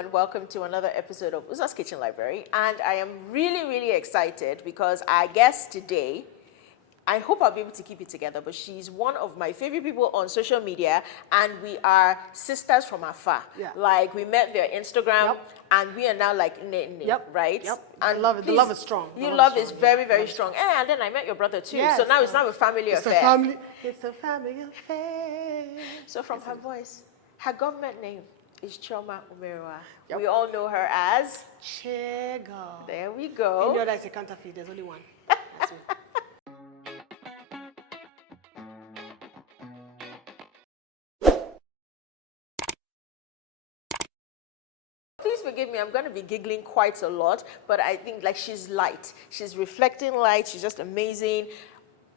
everyone. Welcome to another episode of Uza's Kitchen Library. And I am really, really excited because our guest today, I hope I'll be able to keep it together, but she's one of my favorite people on social media, and we are sisters from afar. Yeah. Like, we met via Instagram, Yep. and we are now like, right? Yep. And the love is strong. Your love is very, very strong. And then I met your brother too. Yes, so now it's not a family affair. It's a family affair. So from her voice, her government name is Chioma Omeruah. Yep. We all know her as Chigul. There we go. You know that's a counterfeit. There's only one. That's it. Please forgive me, I'm going to be giggling quite a lot, but I think like she's light. She's reflecting light. She's just amazing,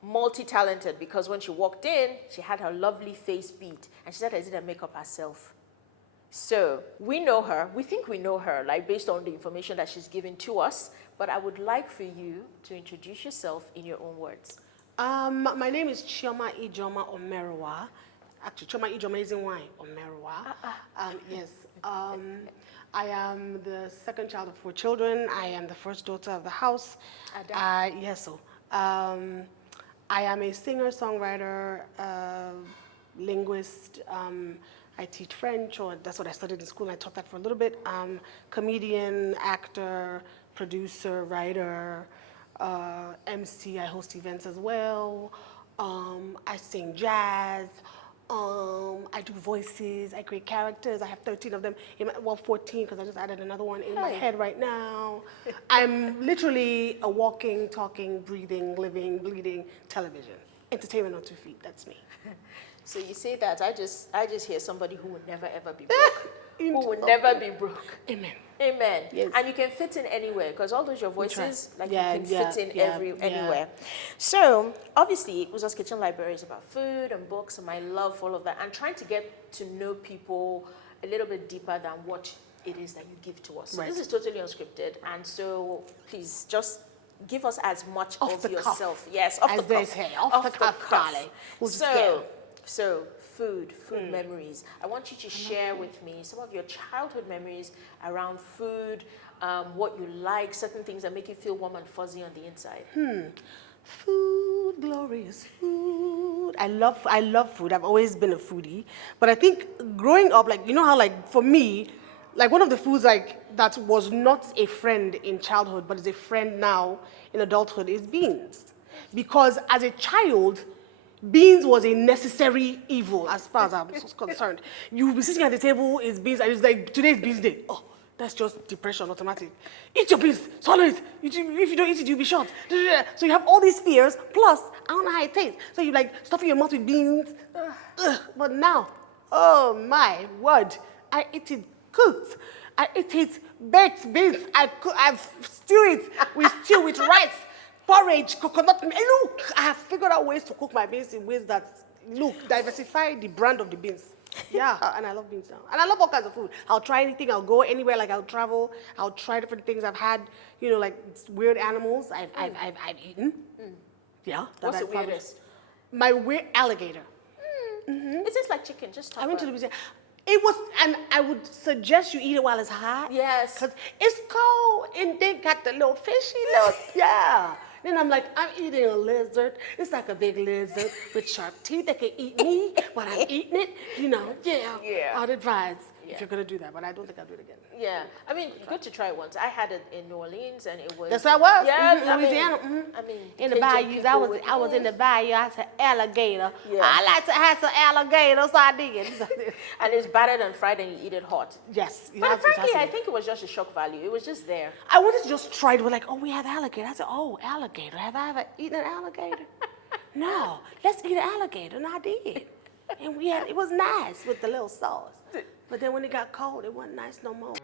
multi-talented, because when she walked in, she had her lovely face beat, and she said I didn't make up herself. So we know her. We think we know her, like based on the information that she's given to us, but I would like for you to introduce yourself in your own words. My name is Chioma Omeruah. Actually, Chioma Ijoma is in wine. Omeruah. Yes. I am the second child of 4 children. I am the first daughter of the house. Yes. So, I am a singer, songwriter, linguist. I teach French, or that's what I studied in school. I taught that for a little bit. Comedian, actor, producer, writer, MC. I host events as well. I sing jazz. I do voices. I create characters. I have 13 of them. 14 because I just added another one in my head right now. I'm literally a walking, talking, breathing, living, bleeding television. Entertainment on 2 feet. That's me. So you say that, I just hear somebody who would never ever be broke. Who would never be broke. Amen. Amen. Yes. And you can fit in anywhere, because all those your voices, like you can fit in anywhere. anywhere. So obviously, Uza's Kitchen Library is about food and books and my love for all of that, and trying to get to know people a little bit deeper than what it is that you give to us. So this is totally unscripted, and so please just give us as much of yourself. Yes, off the cuff. Off the cuff, darling. So food memories. I want you to share with me some of your childhood memories around food, what you like, certain things that make you feel warm and fuzzy on the inside. Food, glorious food. I love food. I've always been a foodie. But I think growing up, like, you know how, like, for me, like, one of the foods, like, that was not a friend in childhood, but is a friend now in adulthood is beans. Because as a child, beans was a necessary evil as far as I'm concerned. You will be sitting at the table, it's beans, and it's like, today's beans day. Oh, that's just depression, automatic. Eat your beans, swallow it. If you don't eat it, you'll be shot. So you have all these fears, plus, I don't know how it tastes. So you like stuffing your mouth with beans. But now, oh my word, I eat it cooked. I eat it baked beans. I stew it. We stew with rice. Porridge, coconut milk. Look, I have figured out ways to cook my beans in ways that, look, diversify the brand of the beans. Yeah, and I love beans now. And I love all kinds of food. I'll try anything. I'll go anywhere. Like, I'll travel. I'll try different things. I've had, you know, like weird animals I've eaten. Yeah. What's the weirdest? My weird alligator. Is this like chicken? Just talk I went to the about museum. It was, and I would suggest you eat it while it's hot. Yes. Because it's cold, and they got the little fishy little, yeah. Then I'm like, I'm eating a lizard. It's like a big lizard with sharp teeth that can eat me, but I'm eating it, you know. Yeah. I'd advise if you're going to do that, but I don't think I'll do it again. Yeah. I mean, good to try it once. I had it in New Orleans, and it was... That's where I was. Yeah, Louisiana. I mean, in the bayous. I was in the bayou. I said alligator. Yeah. I like to have some alligator, so I did. And it's battered and fried, and you eat it hot. Yes. But frankly, I think it was just a shock value. It was just there. I wanted to just try it. We're like, oh, we have alligator. I said, oh, alligator. Have I ever eaten an alligator? No. Let's eat an alligator. And I did. And it was nice with the little sauce. But then when it got cold, it wasn't nice no more.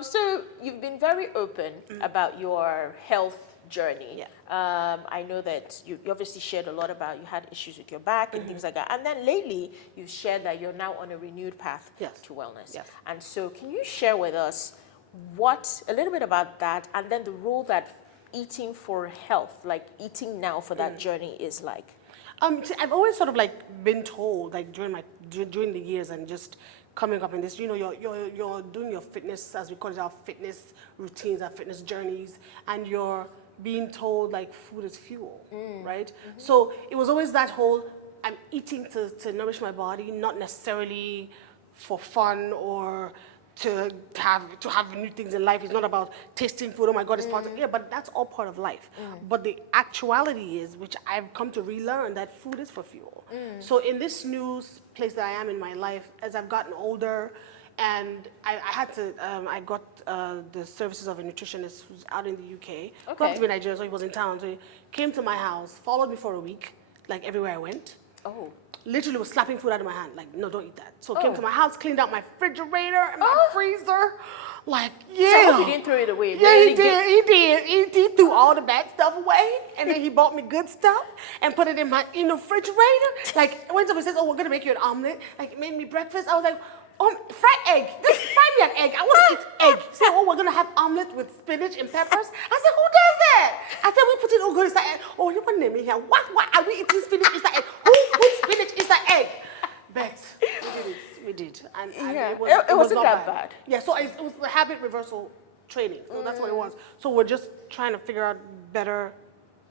So you've been very open about your health journey. Yeah. I know that you obviously shared a lot about you had issues with your back and things like that. And then lately, you've shared that you're now on a renewed path to wellness. Yes. And so can you share with us a little bit about that, and then the role that eating for health, like eating now for that journey is like? See, I've always sort of like been told, like during the years and just coming up in this, you're doing your fitness, as we call it, our fitness routines, our fitness journeys, and you're being told like food is fuel, right? So it was always that whole, I'm eating to nourish my body, not necessarily for fun or to have new things in life. It's not about tasting food. Oh my God, it's part of, yeah, but that's all part of life. But the actuality is, which I've come to relearn, that food is for fuel. So in this new place that I am in my life, as I've gotten older, and I had to, I got the services of a nutritionist who's out in the UK. Grew up in Nigeria, so he was in town. So he came to my house, followed me for a week, like everywhere I went. Oh. Literally was slapping food out of my hand, like, no, don't eat that. So came to my house, cleaned out my refrigerator and my freezer. Like, yeah. So I hope you didn't throw it away. Yeah, he did. He threw all the bad stuff away, and then he bought me good stuff and put it in the refrigerator. Like, when somebody says, oh, we're gonna make you an omelet, like, it made me breakfast, I was like, fried egg. Just fry me an egg. I want to eat egg. So, oh, we're gonna have omelet with spinach and peppers. I said, who does that? I said, we put it all good inside egg. Oh, you want to name it here? What? Are we eating spinach inside egg? Who put spinach inside egg? Bet. We did. And Yeah. it wasn't not that bad. Yeah, so it was the habit reversal training. So that's what it was. So we're just trying to figure out better,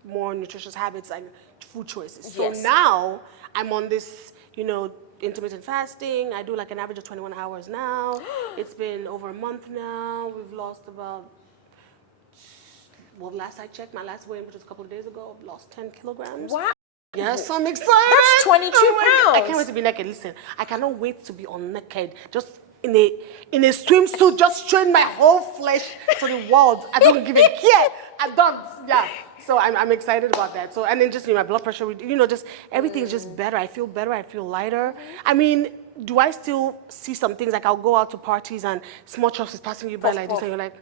more nutritious habits and food choices. So now I'm on this, intermittent fasting. I do like an average of 21 hours now. It's been over a month now. We've lost about, well, last I checked, my last weigh-in, which was a couple of days ago, I've lost 10 kilograms. Wow. Yes, I'm excited. That's 22 pounds. I can't wait to be naked. Listen, I cannot wait to be on naked, just in a swimsuit, just showing my whole flesh to the world. I don't give a care. I don't, yeah. So I'm excited about that. So, and then just my blood pressure, just everything's just better. I feel better. I feel lighter. I mean, do I still see some things, like I'll go out to parties and small chops is passing you by like this and you're like,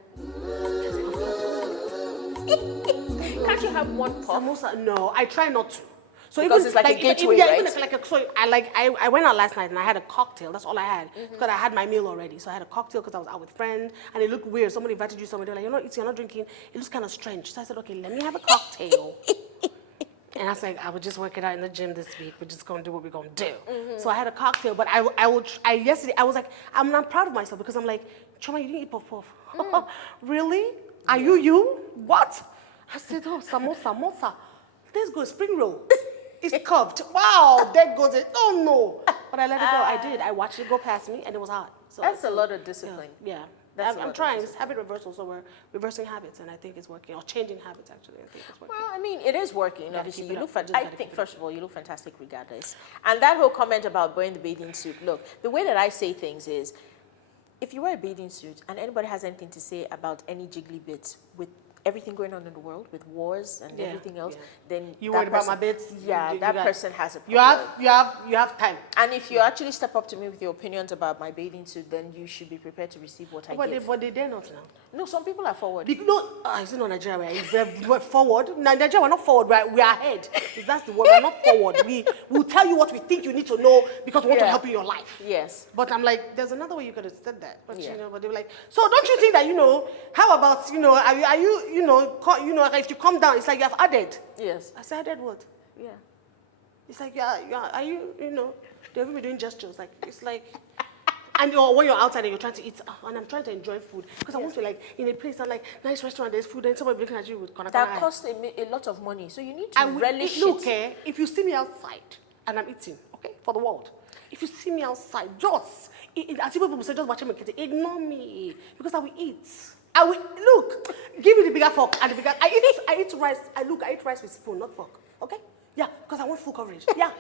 Can't you have one puff? samosa? No, I try not to. So Because it's like a gateway, right? Even if I went out last night and I had a cocktail. That's all I had because I had my meal already. So I had a cocktail because I was out with friends and it looked weird. Somebody invited you somewhere. They're like, you're not eating, you're not drinking. It looks kind of strange. So I said, okay, let me have a cocktail. And I was like, I would just work it out in the gym this week. We're just gonna do what we're gonna do. So I had a cocktail, but yesterday I was like, I'm not proud of myself because I'm like, Chioma, you didn't eat puff puff. Really? Are you? What? I said, oh, samosa. Let's go, spring roll. It's curved. Wow, there goes it. Oh no. But I let it go. I did. I watched it go past me and it was hot. So That's a lot of discipline. Yeah. I'm trying. It's habit reversal, so we're reversing habits and I think it's working. Or changing habits actually. I think it's working. Well, I mean, it is working. Obviously, keep it you look up. fantastic. I think, first of all, you look fantastic regardless. And that whole comment about wearing the bathing suit, look, the way that I say things is, if you wear a bathing suit and anybody has anything to say about any jiggly bits with everything going on in the world with wars and everything else, then you worried about my bits? Yeah, that person has a problem. You have time. And if you actually step up to me with your opinions about my bathing suit, then you should be prepared to receive what I give. But they dare not now. No, some people are forward. It's not Nigeria. We're forward. Nigeria, we're not forward, right? We are ahead. That's the word. We're not forward. We'll tell you what we think you need to know because we want to help you in your life. Yes. But I'm like, there's another way you could have said that. But but they were like, so don't you think that how about are you if you come down, it's like you have added. Yes. I said, added what? Yeah. It's like, are you, they'll be doing gestures. Like, it's like, and when you're outside and you're trying to eat, and I'm trying to enjoy food, because I want to, like, in a place that, like, nice restaurant, there's food, and somebody looking at you with corner. That costs a lot of money, so you need to relish it. If you see me outside, and I'm eating, okay, for the world, if you see me outside, as people say, just watch me, ignore me, because I will eat. I will, look, give me the bigger fork and the bigger, I eat rice, I eat rice with spoon, not fork, okay? Yeah, because I want full coverage. Yeah,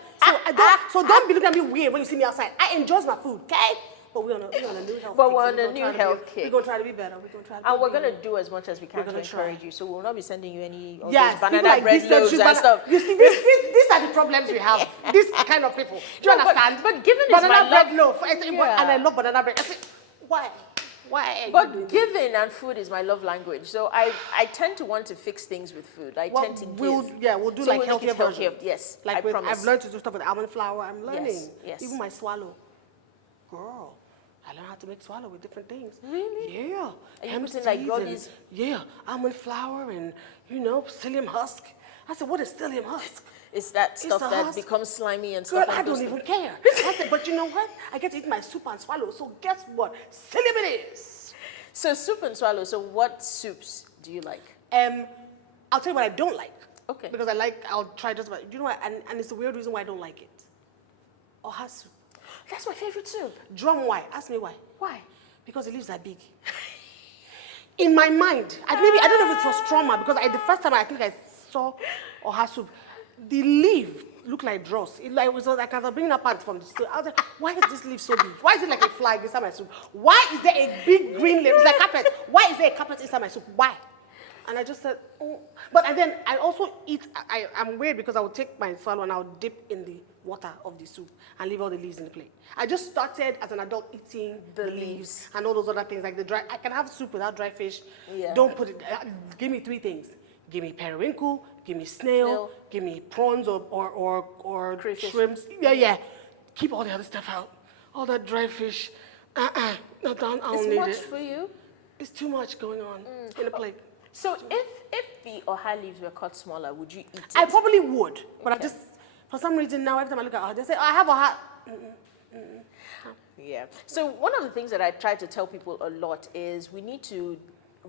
so don't be looking at me weird when you see me outside. I enjoy my food, okay? But we're on a new health kick. But we're on a new health kick. We're going to try to be better. And we're going to do as much as we can to encourage you. So we'll not be sending you any of those yes, banana like bread loaves and stuff. You see, these are the problems we have. These kind of people. Do you understand? But given is banana my bread love. loaf. And I love banana bread. I say, why? But giving and food is my love language. So I tend to want to fix things with food. I tend to give. We'll do like healthier versions. Yes, like I promise. I've learned to do stuff with almond flour. I'm learning. Yes. Even my swallow. Girl, I learned how to make swallow with different things. Really? Yeah. And you put in like all these... Yeah, almond flour and, psyllium husk. I said, what is psyllium husk? It's that It's stuff the that husk. becomes slimy and Girl, stuff. I and don't goes even to- care. I said, but you know what? I get to eat my soup and swallow. So guess what? Psyllium it is. So soup and swallow. So what soups do you like? I'll tell you what I don't like. Okay. Because I'll try just about, you know what? And it's the weird reason why I don't like it. Oha soup. That's my favorite soup. Drum why? Ask me why. Why? Because the leaves are big. In my mind, I don't know if it was trauma because the first time I think I saw oha soup, the leaf looked like dross. It was like I was bringing apart from the soup. I was like, why is this leaf so big? Why is it like a fly inside my soup? Why is there a big green leaf? It's like carpet. Why is there a carpet inside my soup? Why? And I just said, oh. But and then I also eat. I'm weird because I would take my swallow and I would dip in the water of the soup and leave all the leaves in the plate. I just started as an adult eating the leaves and all those other things like the dry. I can have soup without dry fish. Yeah. Don't put it. Give me 3 things. Give me periwinkle. Give me snail. Give me prawns or Crayfish. shrimps. Yeah. Keep all the other stuff out. All that dry fish. No, I don't need It's much it. for you. It's too much going on in the plate. So if the oha leaves were cut smaller, would you eat it? I probably would, but I Okay. just, for some reason now, every time I look at her, they say, oh, I have a hat. Yeah. So one of the things that I try to tell people a lot is we need to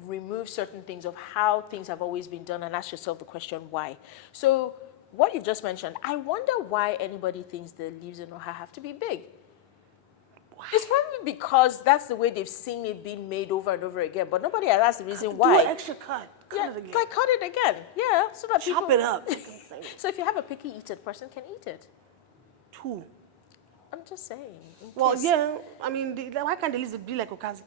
remove certain things of how things have always been done and ask yourself the question why. So what you've just mentioned, I wonder why anybody thinks the leaves in oha have to be big. It's probably because that's the way they've seen it being made over and over again, but nobody has asked the reason why. Do an extra cut. Cut it again. Like cut it again. Yeah, so that Chop people... it up. So if you have a picky eater, person can eat it. 2. I'm just saying. in Well, case- yeah. I mean, why can't the leaves be like okazi?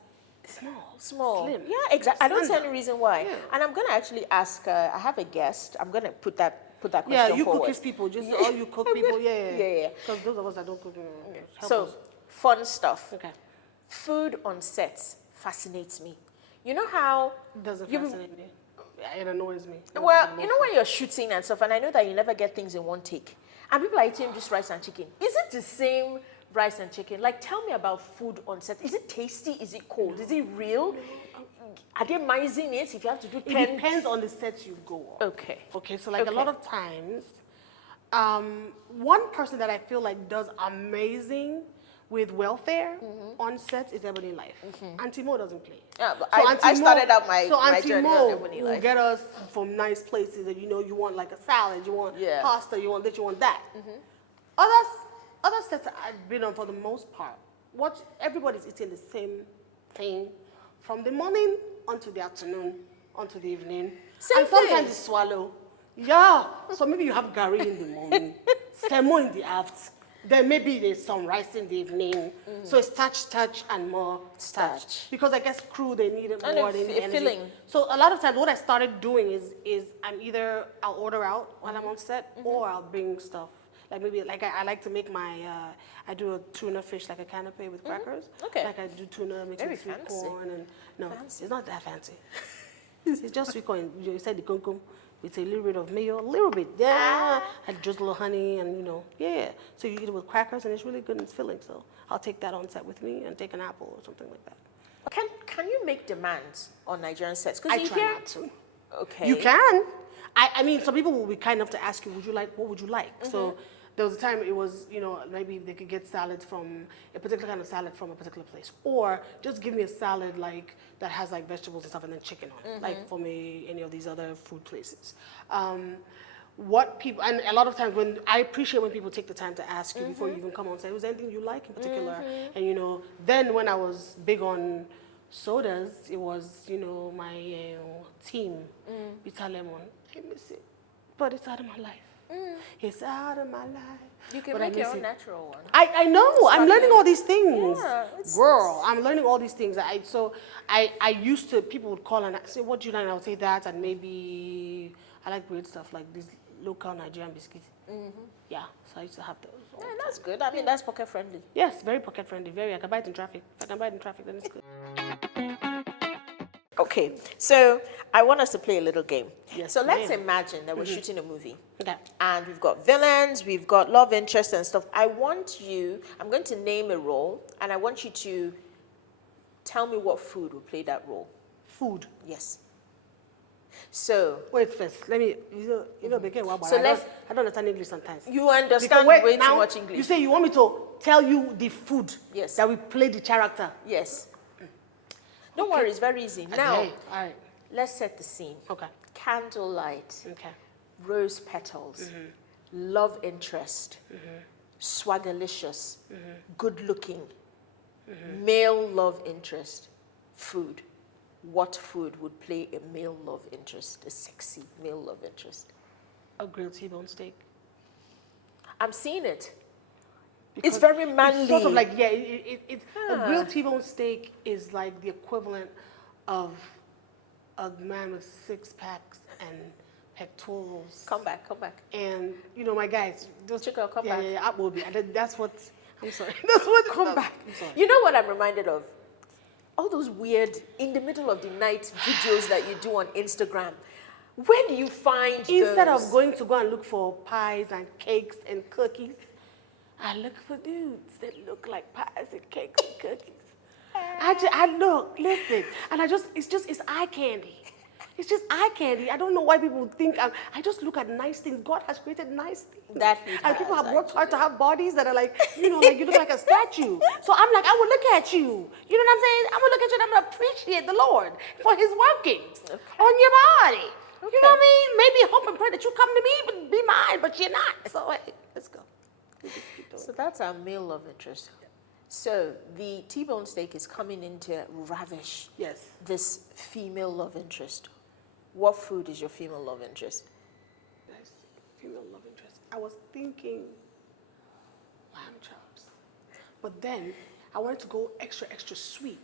Small. Slim. Yeah, exactly. I don't see Slender. any reason why. Yeah. And I'm going to actually ask, I have a guest. I'm going to put that question Yeah, you forward. cookies people, just all you cook people. Yeah. Yeah. Because those of us that don't cook, help So, us. fun stuff. Okay. Food on sets fascinates me. You know how... Doesn't you- fascinate me. It annoys me. Well, you know when you're shooting and stuff, and I know that you never get things in one take, and people are eating just rice and chicken. Is it the same rice and chicken? Like, tell me about food on set. Is it tasty? Is it cold? Is it real? Are they mising it if you have to do 10? It depends on the sets you go on. Okay. Okay, so like Okay. a lot of times, one person that I feel like does amazing with welfare on set is Ebony Life. Auntie Mo doesn't play. Yeah, but So I Auntie started Mo- out my so my Auntie journey Mo on Ebony will Life. get us from nice places, and you want like a salad, you want Yeah. pasta, you want this, you want that. Other sets I've been on for the most part, everybody's eating the same thing from the morning onto the afternoon, onto the evening. Same and sometimes thing. you swallow. Yeah. So maybe you have gari in the morning, semo in the afternoon. Then maybe there's some rice in the evening. So it's starch, and more starch. Because I guess crew, they need it And more. a They need energy. filling. So a lot of times what I started doing is I'll order out while I'm on set, or I'll bring stuff. Like maybe, I like to make my, I do a tuna fish, like a canapé with crackers. Okay. Like I do tuna mixed Very with sweet fancy. corn. And no, Fancy. it's not that fancy. It's just sweet corn. You said the kumkum with a little bit of mayo, a little bit, yeah. And just a little honey and, yeah. So you eat it with crackers and it's really good and it's filling. So I'll take that on set with me and take an apple or something like that. Can you make demands on Nigerian sets? I you try hear, not to. Okay. You can. I mean, some people will be kind enough to ask you, what would you like? So there was a time it was, maybe they could get salad from a particular kind of salad from a particular place. Or just give me a salad that has vegetables and stuff and then chicken on it, like from any of these other food places. What people, and a lot of times I appreciate when people take the time to ask you before you even come on, say, was there anything you like in particular? And then when I was big on sodas, it was, my team, bitter lemon. I miss it, but it's out of my life. It's out of my life. You can but I make your miss own it. natural one. I know. I'm learning all these things. Yeah, Girl, I'm learning all these things. I used to, people would call and say, what do you like? And I would say that, and maybe I like weird stuff like these local Nigerian biscuits. Yeah, so I used to have those. all Yeah, the that's time. good. I mean, that's pocket friendly. Yes, very pocket friendly. Very. I can buy it in traffic. If I can buy it in traffic, then it's good. Okay, so I want us to play a little game. Yes, so let's ma'am. imagine that we're shooting a movie. Okay. And we've got villains, we've got love interests and stuff. I'm going to name a role, and I want you to tell me what food will play that role. Food. Yes. So, Wait first. Let me. Begin. So I don't understand English sometimes. you understand Because way now, too much English. you say you want me to tell you the food Yes. that we play the character. Yes. Don't worry, it's very easy. Now, Okay. All right. let's set the scene. Okay. Candlelight, Okay. rose petals, love interest, swaggerlicious, good looking, male love interest, food. What food would play a male love interest, a sexy male love interest? A grilled T-bone steak. I'm seeing it. Because It's very manly. It's sort of like, yeah, a grilled T-bone steak is like the equivalent of a man with six packs and pectorals. Come back, come back. And, my guys, those Chigul, come yeah, back. Yeah, I will be. That's what, I'm sorry. That's what, Come back. I'm sorry. You know what I'm reminded of? All those weird, in the middle of the night videos that you do on Instagram. Where do you find Instead those? of going to go and look for pies and cakes and cookies, I look for dudes that look like pies and cakes and cookies. I look, listen, and it's eye candy. It's just eye candy. I don't know why people think I just look at nice things. God has created nice things. That he and people has, have worked hard to have bodies that are like, like you look like a statue. So I'm like, I will look at you. You know what I'm saying? I'm gonna look at you and I'm gonna appreciate the Lord for his workings on your body. You know what I mean? Maybe hope and pray that you come to me, but be mine, but you're not. So hey, let's go. So that's our male love interest. So the T-bone steak is coming in to ravish this female love interest. What food is your female love interest? That's female love interest. I was thinking lamb chops. But then I wanted to go extra, extra sweet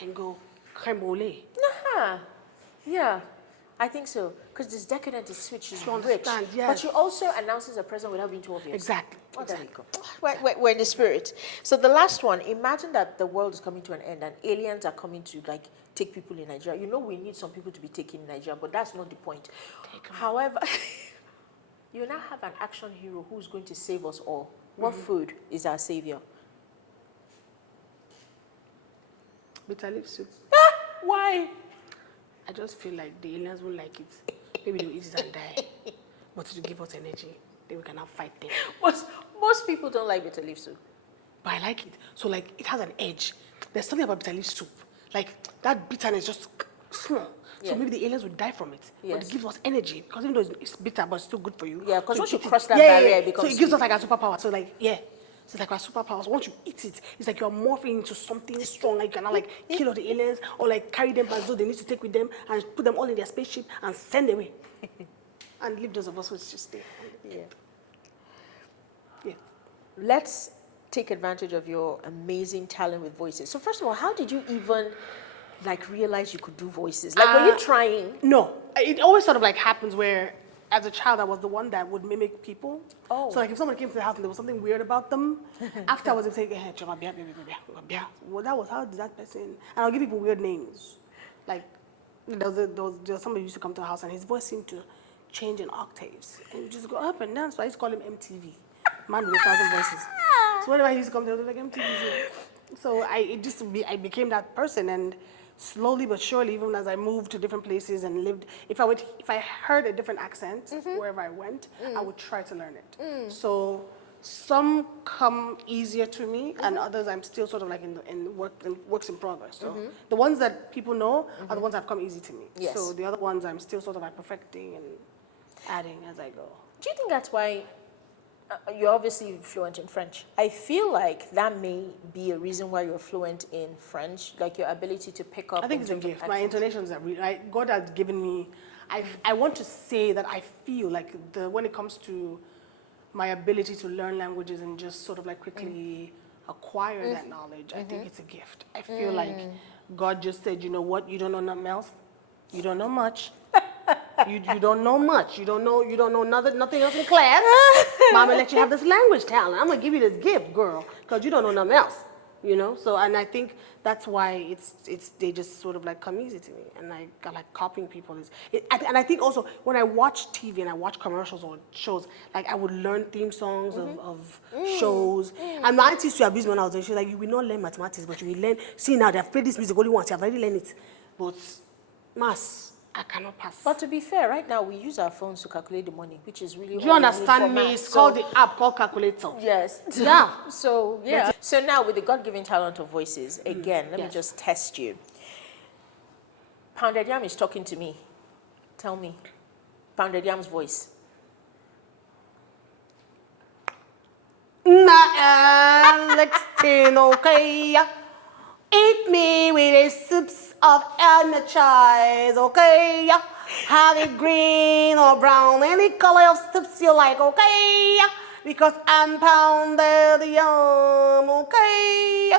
and go crème brûlée. Yeah, I think so. Because this decadent is sweet, she's You rich. understand, yes. But she also announces a present without being too obvious. Exactly. Oh, there you go. We're in the spirit. So the last one, imagine that the world is coming to an end and aliens are coming to take people in Nigeria. We need some people to be taken in Nigeria, but that's not the point. However, you now have an action hero who's going to save us all. What food is our savior? Bitter leaf soup. Why? I just feel like the aliens won't like it. Maybe they'll eat it and die. But it will give us energy. Then we can now fight them. Most people don't like bitter leaf soup. But I like it. So it has an edge. There's something about bitter leaf soup. That bitterness just small. So maybe the aliens would die from it. But it gives us energy. Because even though it's bitter, but it's still good for you. Yeah, because so once you cross that barrier, it becomes So it gives us like a superpower. So So it's like our superpowers. Once you eat it, it's like you're morphing into something strong. Like you can now kill all the aliens or carry them as though they need to take with them and put them all in their spaceship and send away. And leave those of us who just stay. Yeah. Let's take advantage of your amazing talent with voices. So first of all, how did you even realize you could do voices? Were you trying? No. It always sort of happens where as a child, I was the one that would mimic people. Oh. So if someone came to the house and there was something weird about them, after I was saying, hey, Chioma, well, that was, how did that person, and I'll give people weird names. There was somebody who used to come to the house and his voice seemed to change in octaves. And he would just go up and down, so I used to call him MTV, man with 1,000 voices. So whenever he used to come there, I was like, MTV. So I became that person, and slowly but surely, even as I moved to different places and lived, if I heard a different accent wherever I went, I would try to learn it. So some come easier to me, and others I'm still sort of in works in progress. So the ones that people know are the ones that have come easy to me. Yes. So the other ones I'm still sort of perfecting and adding as I go. Do you think that's why you're obviously fluent in French? I feel like that may be a reason why you're fluent in French, your ability to pick up. I think it's a gift. My intonations are really, God has given me, I want to say that I feel when it comes to my ability to learn languages and just sort of quickly acquire that knowledge, I think it's a gift. I feel like God just said, you know what, you don't know nothing else. You don't know much. You don't know much. You don't know nothing else in class. Mama let you have this language talent. I'm gonna give you this gift, girl, because you don't know nothing else. So, and I think that's why they just sort of come easy to me, and copying people and I think also when I watch TV and I watch commercials or shows, I would learn theme songs of shows, and my auntie used to abuse me when I was there. She was like, you will not learn mathematics, but you will learn, see now they've played this music only once, you have already learned it, but mass, I cannot pass. But to be fair, right now we use our phones to calculate the money, which is really. Do you understand me? Math. It's called the app called calculator. Yes. Yeah. So yeah. So now with the God-given talent of voices, again, let me Yes. just test you. Pounded Yam is talking to me. Tell me, Pounded Yam's voice. Alex okay? Eat me with a soups of energize, okay? Have it green or brown, any color of soups you like, okay? Because I'm pounded yum, okay?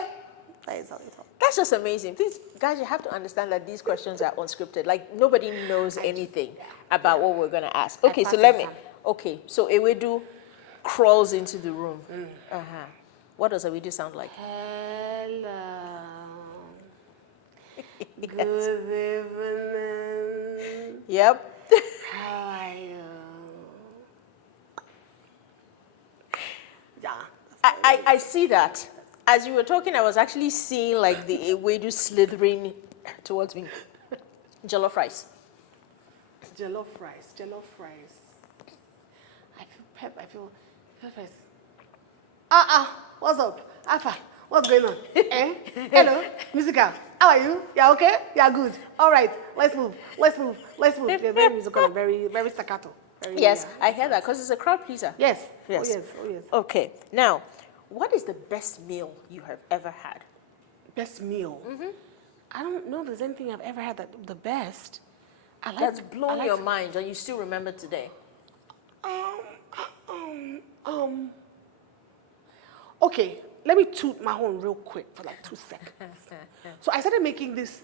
That is how it talks. That's just amazing. Please, guys, you have to understand that these questions are unscripted. Like nobody knows anything about what we're gonna ask. Okay, so let me. Okay, so Ewedu crawls into the room. What does Ewedu sound like? Hello. Yes. Good evening. Yep. How are you? Yeah. I see that. As you were talking, I was actually seeing like the Ewedu slithering towards me. Jollof rice. Jollof rice, jollof rice. I feel pep, I feel rice. What's up? Alpha, what's going on? Hello, musical. How are you? Yeah, okay? Yeah, good. All right, let's move. They're very musical and very, very staccato. Very, Yes, yeah. I hear that because it's a crowd pleaser. Yes. Yes. Oh, yes. Oh, yes. Okay, now, what is the best meal you have ever had? Best meal. I don't know if there's anything I've ever had that the best. That's blown your mind and you still remember today? Okay, let me toot my horn real quick for like 2 seconds. So I started making this.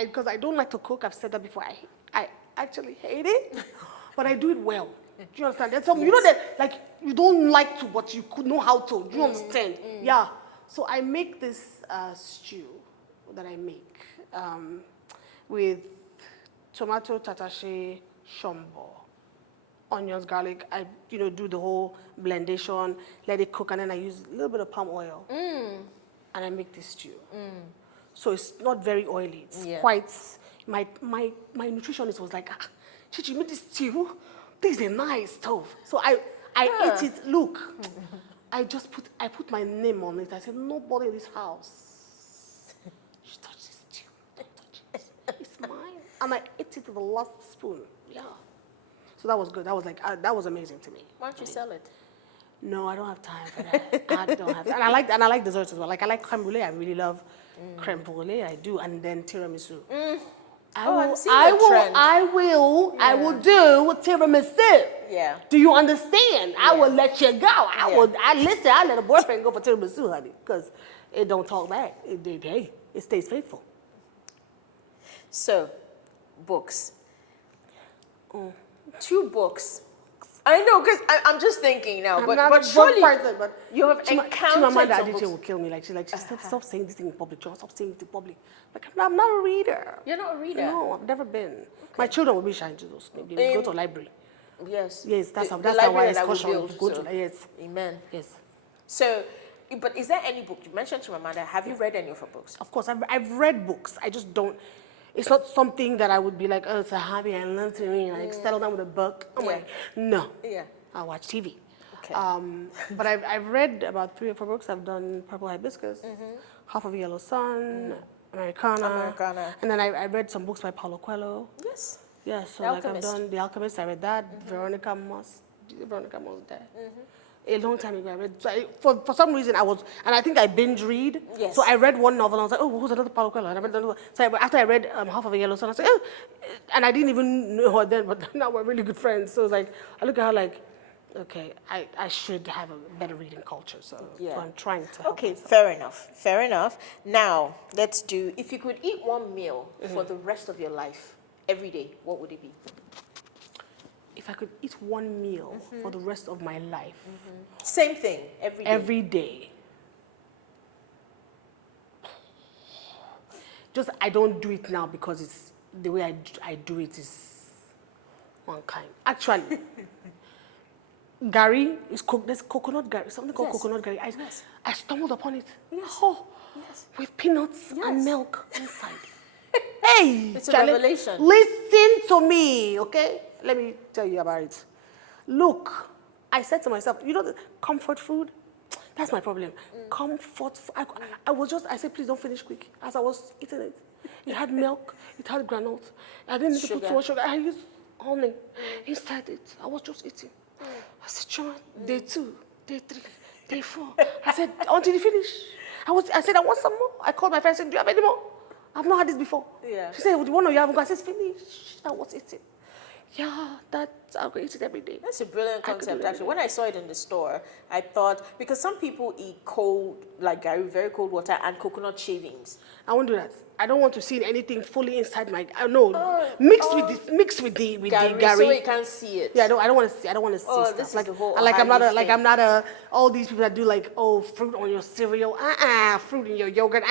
Because I don't like to cook. I've said that before. I actually hate it, but I do it well. Do you understand? There's some, you know that like you don't like to, but you could know how to. Do you understand? Yeah. So I make this stew that I make with tomato, tatashe, shombo, onions, garlic. I do the whole blendation, let it cook, and then I use a little bit of palm oil, and I make this stew. So it's not very oily. It's quite. My nutritionist was like, Chichi, you made this stew. This is a nice stove. So I ate it. Look, I put my name on it. I said, nobody in this house should touch this stew. Don't touch it. It's mine. And I ate it with the last spoon. Yeah. So that was good. That was like that was amazing to me. Why don't you sell it? No, I don't have time for that. I don't have. And I like desserts as well. Like I like creme brulee. I really love creme brulee. I do, and then tiramisu. I will do tiramisu. Yeah. Do you understand? I will let you go. I let a boyfriend go for tiramisu, honey, because it don't talk back. It stays faithful. So, books. 2 books. I know, because I'm just thinking now, but surely you have encountered Chioma some books. will kill me. She's like, stop saying this thing in public. Chioma, stop saying it in public. Like, I'm not a reader. You're not a reader? No, I've never been. Okay. My children will be shy to those. They go to a library. Yes. Yes, that's how I excursion. Yes. Amen. Yes. So, but is there any book, you mentioned Chimamanda, have you read any of her books? Of course, I've read books. I just don't. It's not something that I would be like, oh, it's a hobby. I love to read. Like, settle down with a book. I'm like, no. Yeah. I watch TV. Okay. But I've read about 3 or 4 books. I've done Purple Hibiscus, Half of a Yellow Sun, Americana. And then I read some books by Paulo Coelho. Yes. Yeah, so like I've done The Alchemist. I read that. Veronica Moss there. A long time ago, I read. So for some reason, I think I binge read. Yes. So I read one novel, and I was like, oh, who's another Paulo Coelho? And I read another one. So after I read Half of a Yellow Sun, I said, oh, and I didn't even know her then, but now we're really good friends. So it's like, I look at her like, okay, I should have a better reading culture. So I'm trying to help myself. Fair enough. Now, let's do, if you could eat one meal for the rest of your life, every day, what would it be? If I could eat one meal for the rest of my life. Same thing, every day. Every day. Just, I don't do it now because it's, the way I do it is one kind. Actually, Gary is cooked, there's coconut Gary, something called coconut Gary. I stumbled upon it. Yes. With peanuts and milk inside. Hey, It's a Charlie, revelation. listen to me, okay? Let me tell you about it. Look, I said to myself, you know the comfort food? That's my problem. Comfort food. I said, please don't finish quick. As I was eating it, it had milk, it had granola. I didn't need to put so much sugar. I used honey inside it. I was just eating. I said, Chioma, day 2, day 3, day 4. I said, until you finish. I said, I want some more. I called my friend and said, do you have any more? I've not had this before. Yeah. She said, well, the one you haven't got. I said, finish. I was eating. Yeah, I'll go eat it every day. That's a brilliant concept, actually. When I saw it in the store, I thought, because some people eat cold, like Gary, very cold water and coconut shavings. I won't do that. I don't want to see anything fully inside my. No, mixed with the Gary, Gary. so you can't see it. Yeah, I don't want to see. I don't want to see stuff. This is like the whole I'm not a all these people that do like fruit on your cereal. Fruit in your yogurt.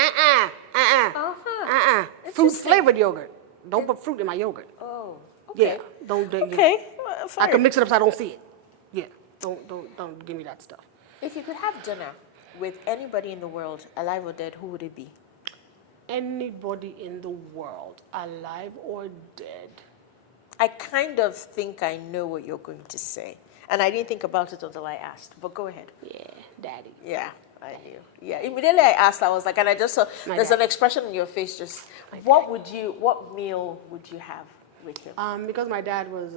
Fruit flavored yogurt. Don't put fruit in my yogurt. Oh, okay. Yeah, don't. Okay, I can mix it up so I don't see it. Yeah, don't give me that stuff. If you could have dinner with anybody in the world, alive or dead, who would it be? Anybody in the world, alive or dead. I kind of think I know what you're going to say. And I didn't think about it until I asked. But go ahead. Yeah, daddy. Yeah, I knew. Yeah, immediately I asked, I was like, and I just saw, there's an expression in your face just, what meal would you have with him? Because my dad was,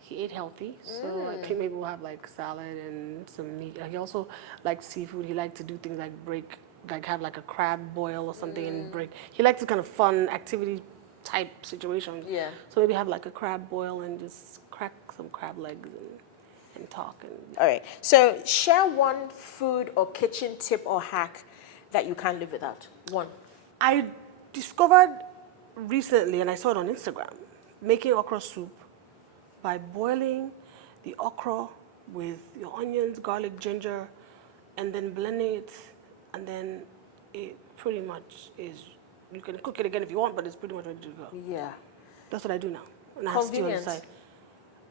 he ate healthy, so I think maybe we'll have like salad and some meat. He also liked seafood. He liked to do things like have like a crab boil or something and break. He liked to kind of fun activity type situations. Yeah. So maybe have like a crab boil and just crack some crab legs and talk. All right. So share one food or kitchen tip or hack that you can't live without. One. I discovered recently, and I saw it on Instagram, making okra soup by boiling the okra with your onions, garlic, ginger, and then blending it, and then it pretty much is, you can cook it again if you want, but it's pretty much ready to go. Yeah. That's what I do now. And I have stew on the Convenience. side.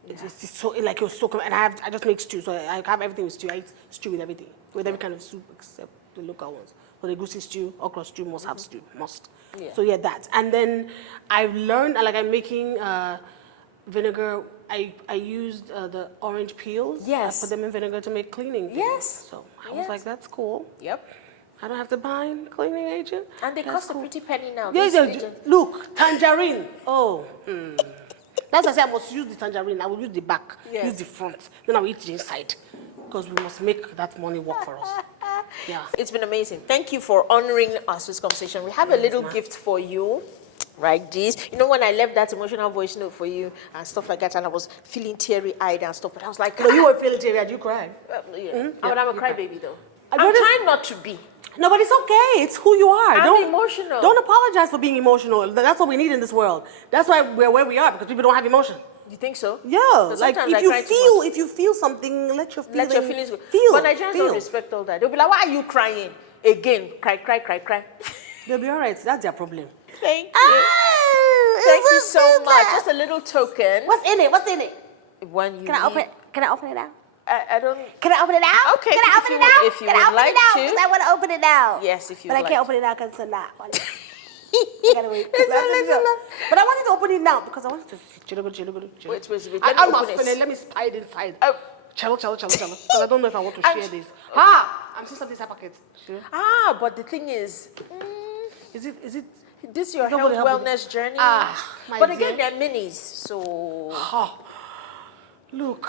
It's so, like, it was so, and I just make stew, so I have everything with stew. I eat stew with everything, with every kind of soup except the local ones. So the goosey stew, okra stew, must have stew, must. Yeah. So yeah, that. And then I've learned, like I'm making vinegar. I used the orange peels. Yes. I put them in vinegar to make cleaning things. Yes. So I was like, that's cool. Yep. I don't have to buy cleaning agent. And they That's cost cool. a pretty penny now. Yeah, These yeah, agents. look, tangerine. Oh. That's why I said I must use the tangerine. I will use the back, Yeah. use the front. Then I will eat the inside. Because we must make that money work for us. Yeah. It's been amazing. Thank you for honoring us with this conversation. We have a little gift for you. Right, this. You know, when I left that emotional voice note for you and stuff like that, and I was feeling teary-eyed and stuff, but I was like, No, you were feeling teary. You cried. yeah. I'm a crybaby though. I'm don't- trying not to be. No, but it's okay. It's who you are. I'm emotional. Don't apologize for being emotional. That's what we need in this world. That's why we're where we are, because people don't have emotion. You think so? Yeah, 'Cause like sometimes I if cry too much. you feel something, let your feelings go. feel. But Nigerians feel. don't respect all that. They'll be like, why are you crying? Again, cry. They'll be all right. That's their problem. Thank you. Thank you so much. Just a little token. What's in it? What's in it? When you Can I open it? Can I open it now? I don't. Can I open it now? Okay, Can I if open you it now? would- if you Can I would open like it now? to. 'Cause I want to open it now. Yes, if you But I would can't like open it now because it's not. I gotta wait. But I wanted to open it now because I wanted to see. Wait. Let me I'm not open spinning. it. Let me spy it inside. Oh. Cello. Because I don't know if I want to share this. I'm seeing something inside packet. But the thing is, Is it? this is your It's not health gonna help with wellness journey. my But again, dear. they're minis, so Look.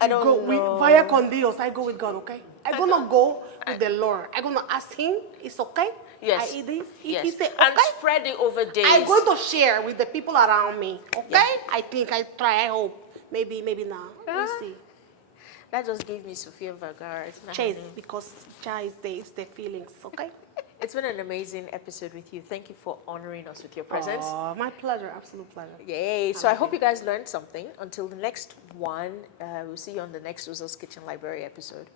I don't know. Via con Dios, I go with God, okay? I'm gonna go with the Lord. I'm gonna ask Him, it's okay? Yes. I eat this. If yes. He say, And okay. spread it over days. I'm going to share with the people around me, okay? Yeah. I think, I try, I hope. Maybe not. We'll see. That just gave me Sophia Vergara. It's not Chase, happening. because Chase is the feelings, okay? It's been an amazing episode with you. Thank you for honoring us with your presence. Oh, my pleasure, absolute pleasure. Yay. So I hope you guys learned something. Until the next one, we'll see you on the next Uzo's Kitchen Library episode.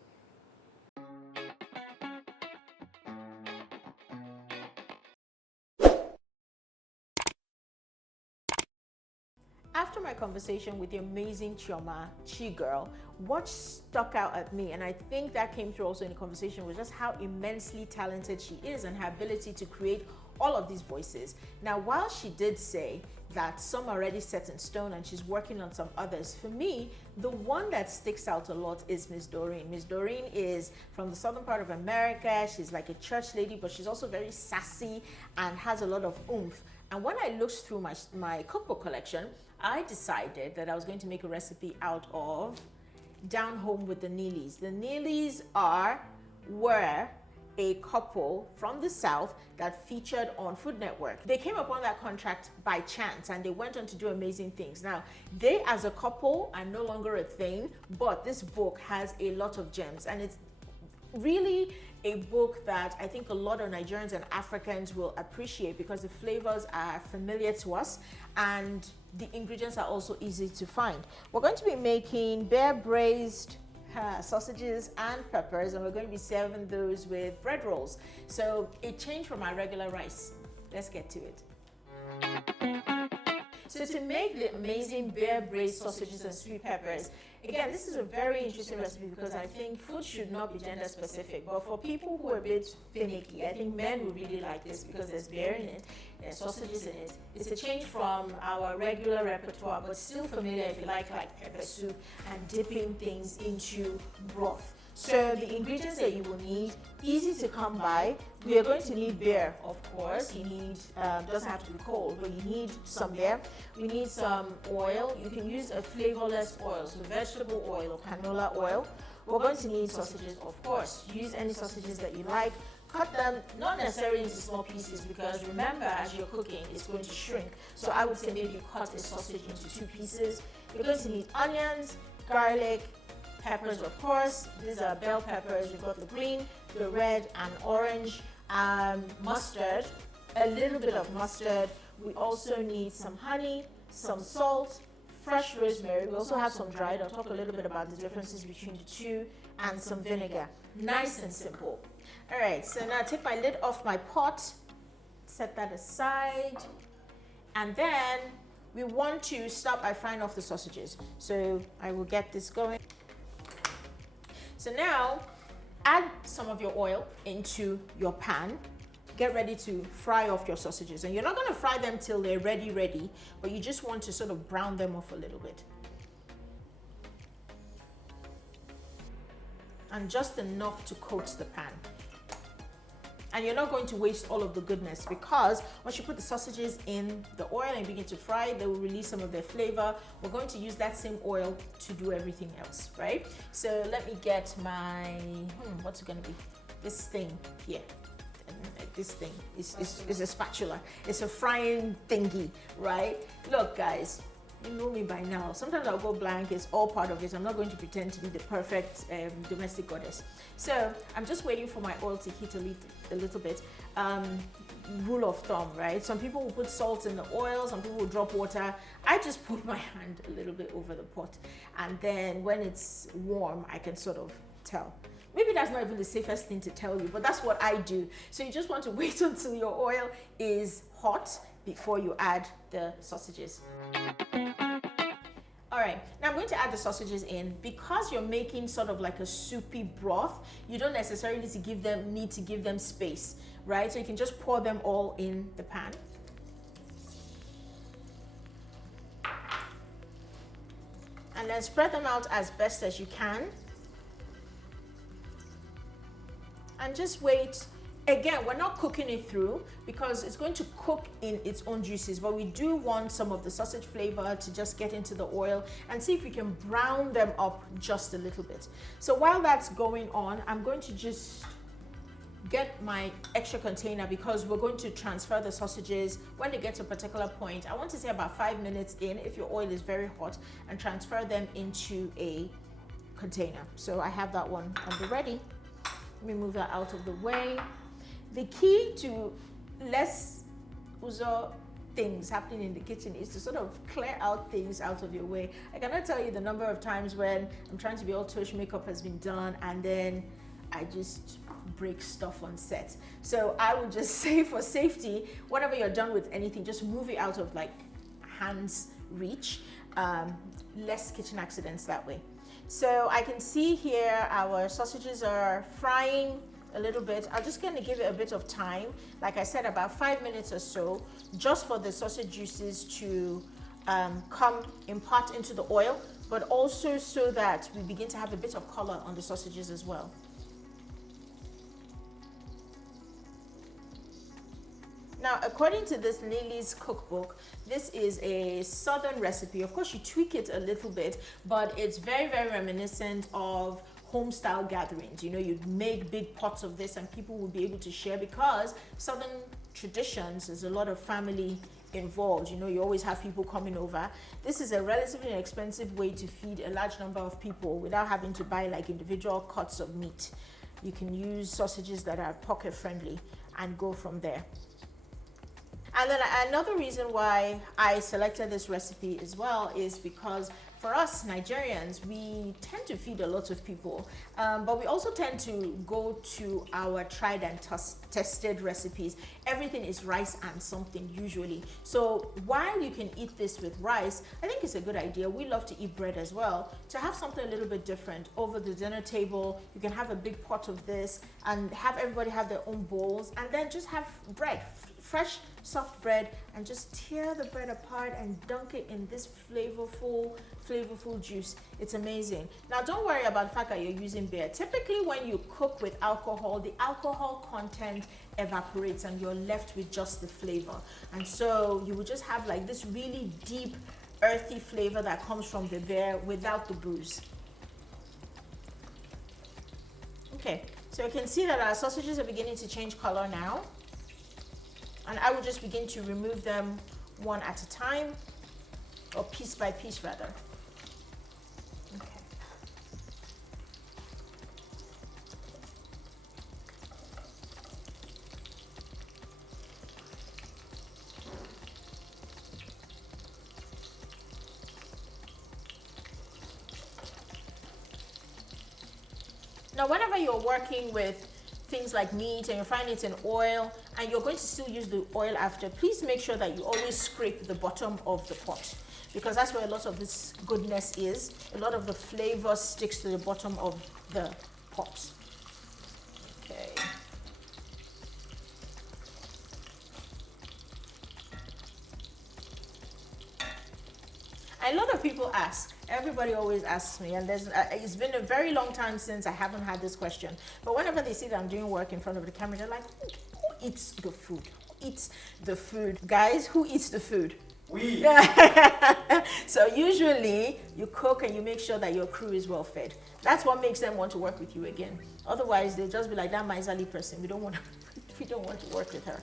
after my conversation with the amazing Chioma, Chigul, what stuck out at me, and I think that came through also in the conversation, was just how immensely talented she is and her ability to create all of these voices. Now, while she did say that some are already set in stone and she's working on some others, for me, the one that sticks out a lot is Miss Doreen. Miss Doreen is from the southern part of America. She's like a church lady, but she's also very sassy and has a lot of oomph. And when I looked through my cookbook collection, I decided that I was going to make a recipe out of Down Home with the Neelys. The Neelys were a couple from the South that featured on Food Network. They came upon that contract by chance and they went on to do amazing things. Now, they as a couple are no longer a thing, but this book has a lot of gems, and it's really a book that I think a lot of Nigerians and Africans will appreciate because the flavors are familiar to us and the ingredients are also easy to find. We're going to be making bear braised sausages and peppers, and we're going to be serving those with bread rolls. So it changed from our regular rice. Let's get to it. So to make the amazing bear braised sausages and sweet peppers, again, this is a very interesting recipe because I think food should not be gender specific, but for people who are a bit finicky, I think men would really like this because there's bear in it, there's sausages in it. It's a change from our regular repertoire, but still familiar if you like pepper soup and dipping things into broth. So the ingredients that you will need, easy to come by. We are going to need bear, of course. You need, doesn't have to be cold, but you need some bear. We need some oil. You can use a flavorless oil, so vegetable oil or canola oil. We're going to need sausages, of course. Use any sausages that you like. Cut them, not necessarily into small pieces, because remember, as you're cooking, it's going to shrink. So I would say maybe cut a sausage into 2 pieces. You're going to need onions, garlic, peppers, of course. These are bell peppers. We've got the green, the red, and orange. Mustard, a little bit of mustard. We also need some honey, some salt, fresh rosemary. We also have some dried. I'll talk a little bit about the differences between the two, and some vinegar. Nice and simple. All right, so now I take my lid off my pot, set that aside, and then we want to start by frying off the sausages. So I will get this going. So now, add some of your oil into your pan. Get ready to fry off your sausages. And you're not going to fry them till they're ready, but you just want to sort of brown them off a little bit. And just enough to coat the pan. And you're not going to waste all of the goodness, because once you put the sausages in the oil and begin to fry, they will release some of their flavor. We're going to use that same oil to do everything else, right? So let me get my, what's it going to be? This thing here. This thing is a spatula. It's a frying thingy, right? Look, guys, you know me by now. Sometimes I'll go blank. It's all part of it. I'm not going to pretend to be the perfect domestic goddess. So I'm just waiting for my oil to heat a little bit. Rule of thumb, right? Some people will put salt in the oil. Some people will drop water. I just put my hand a little bit over the pot. And then when it's warm, I can sort of tell. Maybe that's not even the safest thing to tell you, but that's what I do. So you just want to wait until your oil is hot before you add the sausages. All right, now I'm going to add the sausages in. Because you're making sort of like a soupy broth, you don't necessarily need to give them space, right? So you can just pour them all in the pan. And then spread them out as best as you can. And just wait. Again, we're not cooking it through because it's going to cook in its own juices, but we do want some of the sausage flavor to just get into the oil and see if we can brown them up just a little bit. So while that's going on, I'm going to just get my extra container because we're going to transfer the sausages when they get to a particular point. I want to say about 5 minutes in, if your oil is very hot, and transfer them into a container. So I have that one on the ready. Let me move that out of the way. The key to less uzo things happening in the kitchen is to sort of clear out things out of your way. I cannot tell you the number of times when I'm trying to be all tush, makeup has been done, and then I just break stuff on set. So I would just say, for safety, whenever you're done with anything, just move it out of like hand's reach. less kitchen accidents that way. So I can see here our sausages are frying a little bit. I'm just going to give it a bit of time, like I said, about 5 minutes or so, just for the sausage juices to come impart into the oil, but also so that we begin to have a bit of color on the sausages as well. Now, according to this Lily's cookbook, this is a southern recipe. Of course, you tweak it a little bit, but it's very, very reminiscent of home-style gatherings. You know, you'd make big pots of this and people would be able to share, because southern traditions, there's a lot of family involved. You know, you always have people coming over. This is a relatively inexpensive way to feed a large number of people without having to buy like individual cuts of meat. You can use sausages that are pocket friendly and go from there. And then another reason why I selected this recipe as well is because for us Nigerians, we tend to feed a lot of people, but we also tend to go to our tried and tested recipes. Everything is rice and something usually. So while you can eat this with rice, I think it's a good idea. We love to eat bread as well. To have something a little bit different over the dinner table, you can have a big pot of this and have everybody have their own bowls, and then just have bread, fresh soft bread, and just tear the bread apart and dunk it in this flavorful juice. It's amazing. Now, don't worry about the fact that you're using beer. Typically when you cook with alcohol, the alcohol content evaporates and you're left with just the flavor, and so you will just have like this really deep earthy flavor that comes from the beer without the booze. Okay, so you can see that our sausages are beginning to change color now. And I will just begin to remove them one at a time, or piece by piece rather. Okay. Now, whenever you're working with things like meat and you're frying it in oil and you're going to still use the oil after, please make sure that you always scrape the bottom of the pot, because that's where a lot of this goodness is. A lot of the flavor sticks to the bottom of the pot. Okay. A lot of people ask, everybody always asks me, and it's been a very long time since I haven't had this question, but whenever they see that I'm doing work in front of the camera, they're like, who eats the food? Who eats the food? Guys, who eats the food? We. So usually you cook and you make sure that your crew is well fed. That's what makes them want to work with you again. Otherwise, they'll just be like, that miserly person, we don't want to work with her.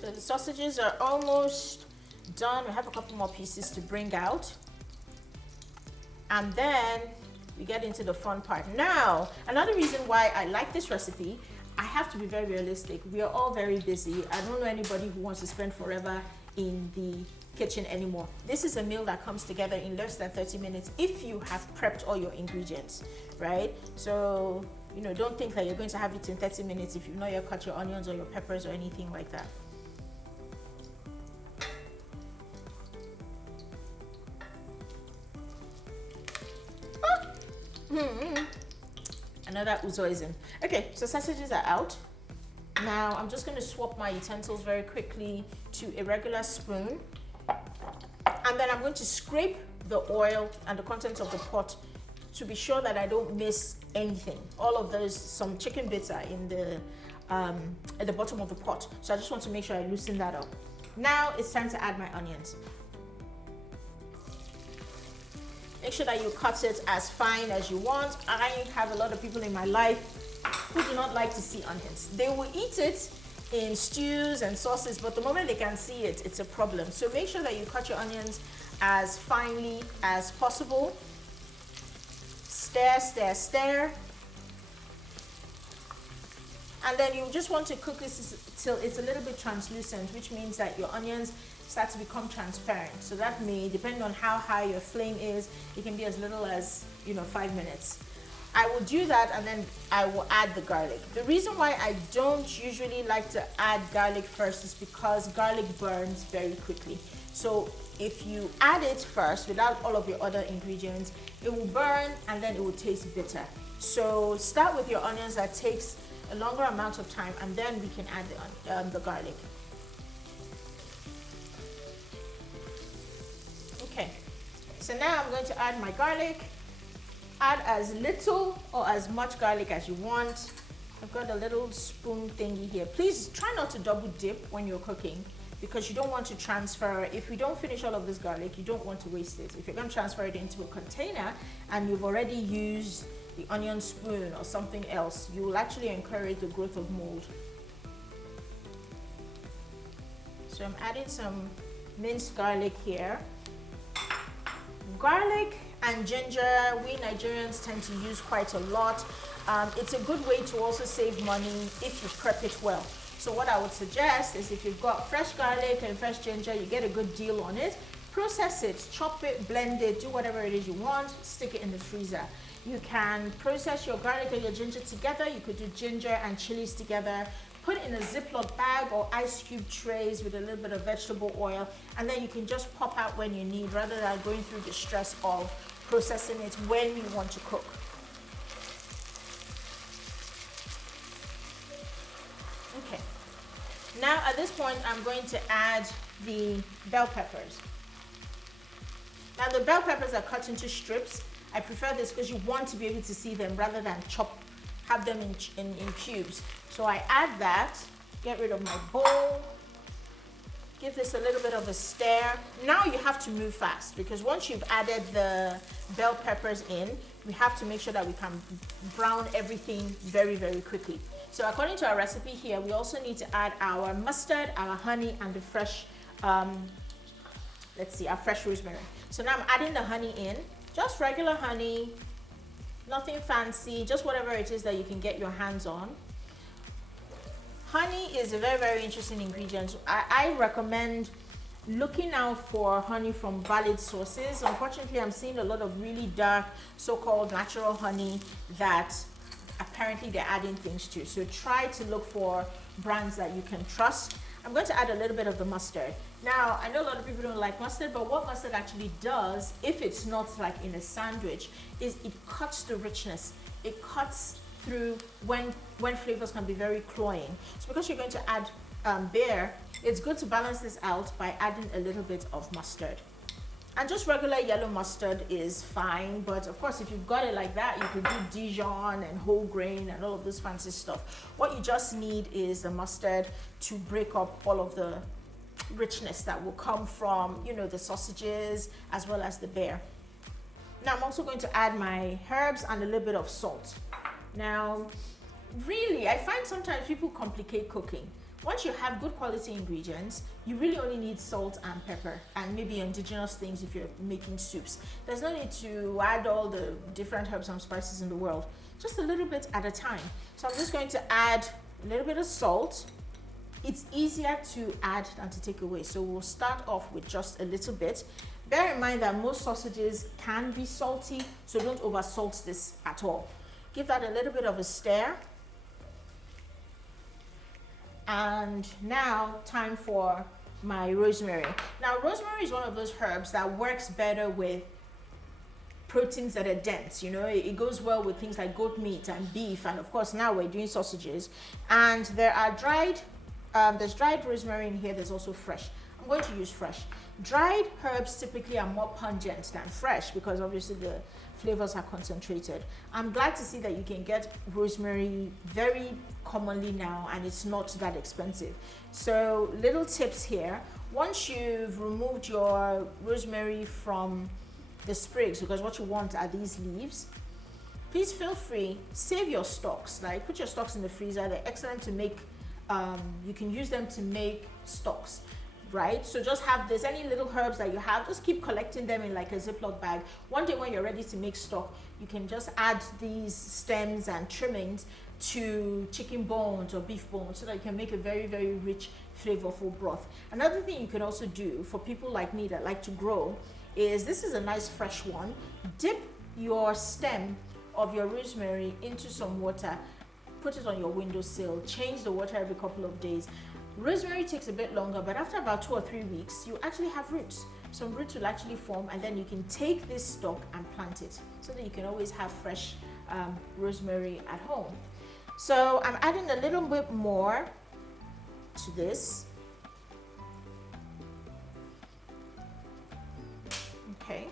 So the sausages are almost done. We have a couple more pieces to bring out, and then we get into the fun part. Now, another reason why I like this recipe, I have to be very realistic. We are all very busy. I don't know anybody who wants to spend forever in the kitchen anymore. This is a meal that comes together in less than 30 minutes if you have prepped all your ingredients, right? So, you know, don't think that you're going to have it in 30 minutes if you've not yet cut your onions or your peppers or anything like that. Another uzoism. Okay, so sausages are out. Now I'm just going to swap my utensils very quickly to a regular spoon, and then I'm going to scrape the oil and the contents of the pot to be sure that I don't miss anything. All of those, some chicken bits are in the at the bottom of the pot, so I just want to make sure I loosen that up. Now it's time to add my onions. Make sure that you cut it as fine as you want. I have a lot of people in my life who do not like to see onions. They will eat it in stews and sauces, but the moment they can see it, it's a problem. So make sure that you cut your onions as finely as possible. Stir, stir, stir. And then you just want to cook this till it's a little bit translucent, which means that your onions start to become transparent. So that may, depending on how high your flame is, it can be as little as, 5 minutes. I will do that and then I will add the garlic. The reason why I don't usually like to add garlic first is because garlic burns very quickly. So if you add it first without all of your other ingredients, it will burn and then it will taste bitter. So start with your onions. That takes a longer amount of time, and then we can add the garlic. Okay, so now I'm going to add my garlic. Add as little or as much garlic as you want. I've got a little spoon thingy here. Please try not to double dip when you're cooking, because you don't want to transfer. If we don't finish all of this garlic, you don't want to waste it. If you're going to transfer it into a container and you've already used the onion spoon or something else, you will actually encourage the growth of mold. So I'm adding some minced garlic here. Garlic and ginger, we Nigerians tend to use quite a lot. It's a good way to also save money if you prep it well. So what I would suggest is, if you've got fresh garlic and fresh ginger, you get a good deal on it, process it, chop it, blend it, do whatever it is you want, stick it in the freezer. You can process your garlic and your ginger together. You could do ginger and chilies together. Put it in a Ziploc bag or ice cube trays with a little bit of vegetable oil, and then you can just pop out when you need, rather than going through the stress of processing it when you want to cook. Okay. Now at this point, I'm going to add the bell peppers. Now the bell peppers are cut into strips. I prefer this because you want to be able to see them rather than have them in cubes. So I add that, get rid of my bowl, give this a little bit of a stir. Now you have to move fast, because once you've added the bell peppers in, we have to make sure that we can brown everything very, very quickly. So according to our recipe here, we also need to add our mustard, our honey, and the fresh, our fresh rosemary. So now I'm adding the honey in, just regular honey, nothing fancy, just whatever it is that you can get your hands on. Honey is a very, very interesting ingredient. I recommend looking out for honey from valid sources. Unfortunately, I'm seeing a lot of really dark, so-called natural honey that apparently they're adding things to. So try to look for brands that you can trust. I'm going to add a little bit of the mustard. Now, I know a lot of people don't like mustard, but what mustard actually does, if it's not like in a sandwich, is it cuts the richness. It cuts through when flavors can be very cloying. So because you're going to add beer, it's good to balance this out by adding a little bit of mustard. And just regular yellow mustard is fine, but of course if you've got it like that, you could do Dijon and whole grain and all of this fancy stuff. What you just need is the mustard to break up all of the richness that will come from, you know, the sausages as well as the beer. Now I'm also going to add my herbs and a little bit of salt. Now, really, I find sometimes people complicate cooking. Once you have good quality ingredients, you really only need salt and pepper and maybe indigenous things if you're making soups. There's no need to add all the different herbs and spices in the world, just a little bit at a time. So I'm just going to add a little bit of salt. It's easier to add than to take away, so we'll start off with just a little bit. Bear in mind that most sausages can be salty, so don't over salt this at all. Give that a little bit of a stir. And now time for my rosemary. Now rosemary is one of those herbs that works better with proteins that are dense. You know, it goes well with things like goat meat and beef, and of course now we're doing sausages. And there are there's dried rosemary in here. There's also fresh. I'm going to use fresh. Dried herbs typically are more pungent than fresh because obviously the flavors are concentrated. I'm glad to see that you can get rosemary very commonly now, and it's not that expensive. So little tips here. Once you've removed your rosemary from the sprigs, because what you want are these leaves, please feel free, save your stalks. Like, put your stalks in the freezer. They're excellent to make, you can use them to make stocks. Right? So just have this, any little herbs that you have, just keep collecting them in like a Ziploc bag. One day when you're ready to make stock, you can just add these stems and trimmings to chicken bones or beef bones so that you can make a very, very rich, flavorful broth. Another thing you can also do for people like me that like to grow is, this is a nice fresh one. Dip your stem of your rosemary into some water, put it on your windowsill, change the water every couple of days. Rosemary takes a bit longer, but after about 2 or 3 weeks, you actually have roots. Some roots will actually form, and then you can take this stalk and plant it so that you can always have fresh rosemary at home. So I'm adding a little bit more to this. Okay,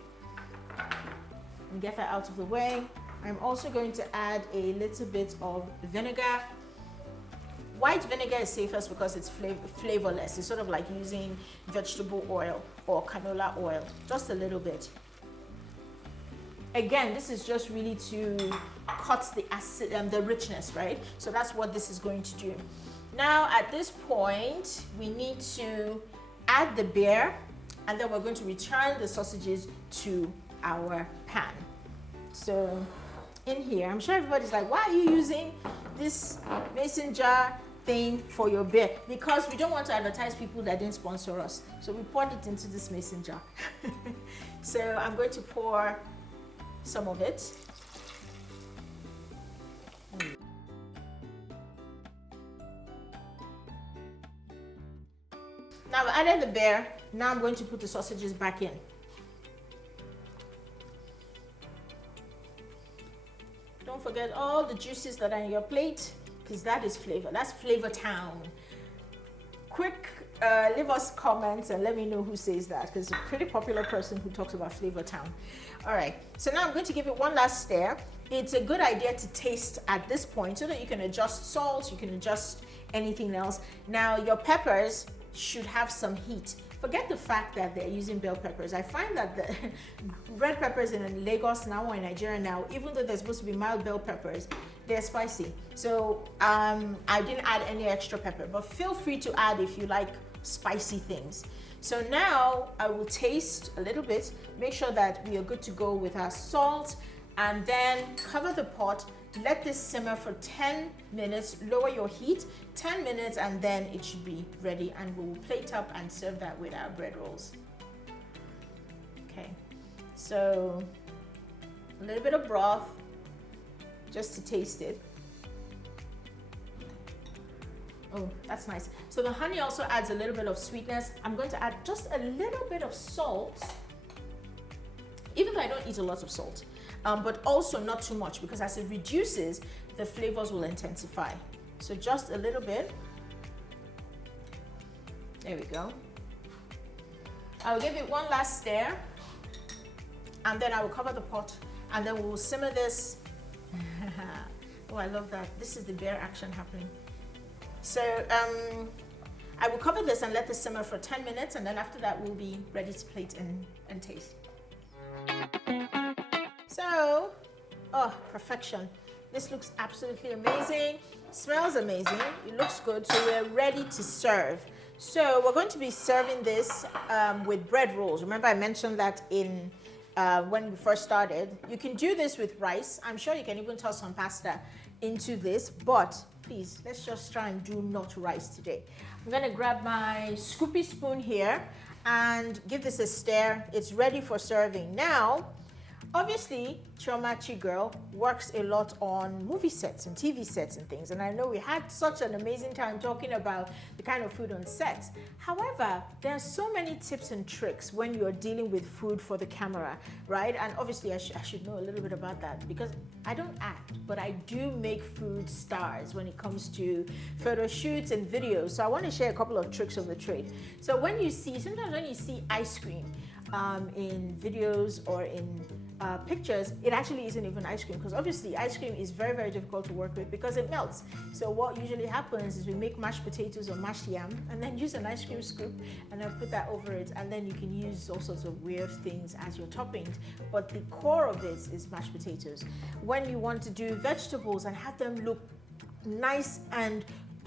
and get that out of the way. I'm also going to add a little bit of vinegar. White vinegar is safest because it's flavorless. It's sort of like using vegetable oil or canola oil, just a little bit. Again, this is just really to cut the acid and the richness, right? So that's what this is going to do. Now at this point, we need to add the beer, and then we're going to return the sausages to our pan. So in here, I'm sure everybody's like, why are you using this mason jar thing for your beer? Because we don't want to advertise people that didn't sponsor us. So we poured it into this mason jar. So I'm going to pour some of it. Now I've added the beer. Now I'm going to put the sausages back in. Don't forget all the juices that are in your plate, because that is flavor. That's Flavor Town. Quick, leave us comments and let me know who says that, because it's a pretty popular person who talks about Flavor Town. All right, so now I'm going to give it one last stir. It's a good idea to taste at this point so that you can adjust salt, you can adjust anything else. Now your peppers should have some heat. Forget the fact that they're using bell peppers. I find that the red peppers in Lagos now or in Nigeria now, even though they're supposed to be mild bell peppers, they're spicy. So I didn't add any extra pepper, but feel free to add if you like spicy things. So now I will taste a little bit, make sure that we are good to go with our salt, and then cover the pot. Let this simmer for 10 minutes, lower your heat, 10 minutes, and then it should be ready, and we'll plate up and serve that with our bread rolls. Okay, so a little bit of broth, just to taste it. Oh, that's nice. So the honey also adds a little bit of sweetness. I'm going to add just a little bit of salt, even though I don't eat a lot of salt. But also not too much, because as it reduces, the flavors will intensify. So just a little bit. There we go. I'll give it one last stir, and then I will cover the pot, and then we will simmer this. Oh, I love that. This is the bear action happening. So I will cover this and let this simmer for 10 minutes, and then after that we'll be ready to plate and taste. So, oh, perfection. This looks absolutely amazing. Smells amazing. It looks good. So we're ready to serve. So we're going to be serving this with bread rolls. Remember I mentioned that in when we first started. You can do this with rice. I'm sure you can even toss some pasta into this, but please, let's just try and do not rice today. I'm gonna grab my scoopy spoon here and give this a stir. It's ready for serving. Now, obviously, Chioma Chigul works a lot on movie sets and TV sets and things, and I know we had such an amazing time talking about the kind of food on sets. However, there are so many tips and tricks when you're dealing with food for the camera, right? And obviously, I should know a little bit about that, because I don't act, but I do make food stars when it comes to photo shoots and videos. So I want to share a couple of tricks of the trade. So sometimes when you see ice cream in videos or in pictures, it actually isn't even ice cream, because obviously ice cream is very, very difficult to work with because it melts. So what usually happens is we make mashed potatoes or mashed yam and then use an ice cream scoop and then put that over it, and then you can use all sorts of weird things as your toppings, but the core of it is mashed potatoes. When you want to do vegetables and have them look nice and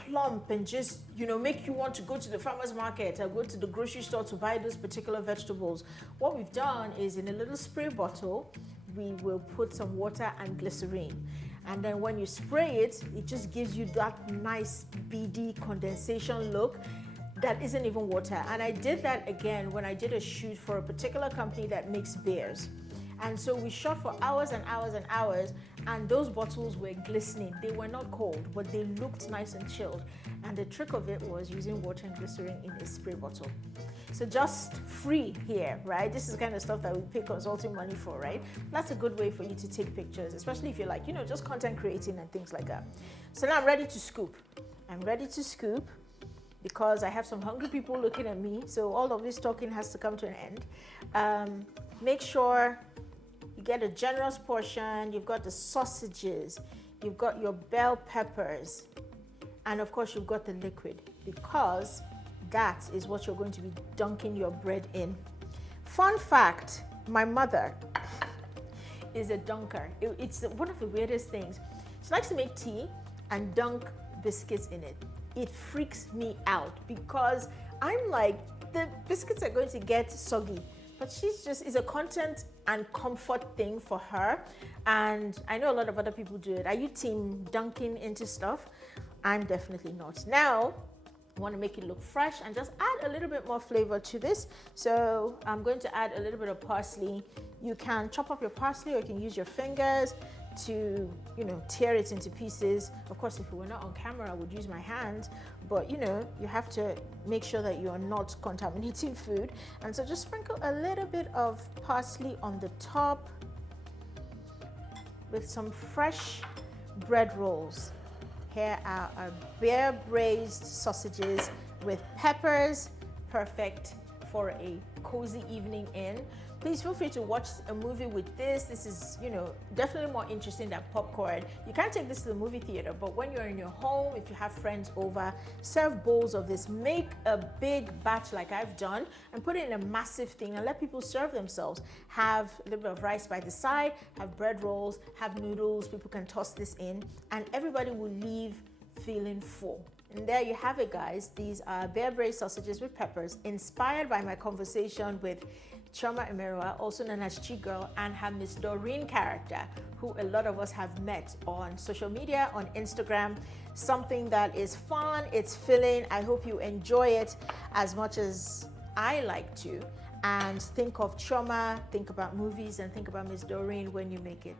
plump and just, make you want to go to the farmer's market or go to the grocery store to buy those particular vegetables, what we've done is in a little spray bottle, we will put some water and glycerine. And then when you spray it, it just gives you that nice beady condensation look that isn't even water. And I did that again when I did a shoot for a particular company that makes beers. And so we shot for hours and hours and hours, and those bottles were glistening. They were not cold, but they looked nice and chilled. And the trick of it was using water and glycerin in a spray bottle. So just free here, right? This is the kind of stuff that we pay consulting money for, right? That's a good way for you to take pictures, especially if you're like, just content creating and things like that. So now I'm ready to scoop. I'm ready to scoop because I have some hungry people looking at me. So all of this talking has to come to an end. Make sure you get a generous portion. You've got the sausages. You've got your bell peppers. And of course, you've got the liquid, because that is what you're going to be dunking your bread in. Fun fact, my mother is a dunker. It's one of the weirdest things. She likes to make tea and dunk biscuits in it. It freaks me out because I'm like, the biscuits are going to get soggy. But it's a content and comfort thing for her. And I know a lot of other people do it. Are you team dunking into stuff? I'm definitely not. Now, I want to make it look fresh and just add a little bit more flavor to this. So I'm going to add a little bit of parsley. You can chop up your parsley, or you can use your fingers to, tear it into pieces. Of course, if we were not on camera, I would use my hands, but you have to make sure that you are not contaminating food. And so just sprinkle a little bit of parsley on the top with some fresh bread rolls. Here are our bare braised sausages with peppers, perfect for a cozy evening in. Please feel free to watch a movie with this. This is, definitely more interesting than popcorn. You can't take this to the movie theater, but when you're in your home, if you have friends over, serve bowls of this. Make a big batch like I've done and put it in a massive thing and let people serve themselves. Have a little bit of rice by the side, have bread rolls, have noodles. People can toss this in and everybody will leave feeling full. And there you have it, guys. These are bare braised sausages with peppers, inspired by my conversation with Chioma Omeruah, also known as Chigul, and her Miss Doreen character, who a lot of us have met on social media, on Instagram. Something that is fun, it's filling. I hope you enjoy it as much as I like to. And think of Chioma, think about movies, and think about Miss Doreen when you make it.